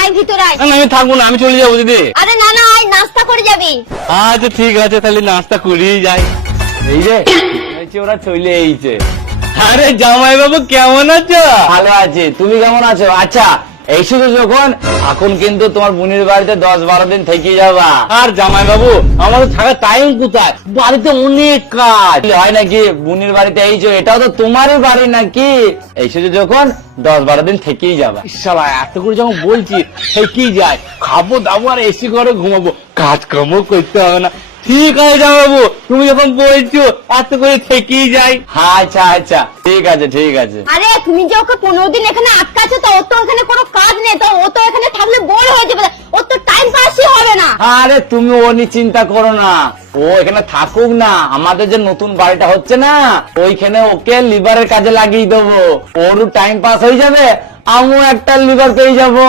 আয় ভিতরে আয়। আমি থাকবো না, আমি চলে যাবো দিদি। আরে না না, আয় নাস্তা করে যাবি। আচ্ছা ঠিক আছে, তাহলে নাস্তা করেই যাই। এই রে ওরা চলে এইছে। আরে জামাই বাবু কেমন আছো? ভালো আছি, তুমি কেমন আছো? আচ্ছা এই শুধু যখন এখন কিন্তু তোমার বোনের বাড়িতে 10-12 দিন থেকে যাবা। আর জামাই বাবু আমাদের থাকার টাইম কোথায়, বাড়িতে অনেক কাজ হয় নাকি বোনের বাড়িতে এইছো, এটাও তো তোমারই বাড়ি নাকি? এই শুধু যখন 10-12 দিন থেকেই যাবা। শালা এত করে যখন বলছি কি যায়, খাবো দাবো আর এসি ঘরে ঘুমাবো, কাজ কামও করতে হবে না। ঠিক আছে জামাই বাবু, তুমি যখন বলছো এত করে থেকেই যাই। আচ্ছা আচ্ছা ঠিক আছে ঠিক আছে। আরে তুমি যে ওকে 15 দিন এখানে আটকাছো, তো ওর তো এখানে কোনো কাজ নেই, তো ও তো এখানে থাকলে বোর হয়ে যাবে, ওর তো টাইম পাসই হবে না। আরে তুমি ও নিয়ে চিন্তা করো না, ও এখানে থাকুক না, আমাদের যে নতুন বাড়িটা হচ্ছে না ওইখানে ওকে লিভারের কাজে লাগিয়ে দেবো, ওরও টাইম পাস হয়ে যাবে, আমিও একটা লিভার পেয়ে যাবো।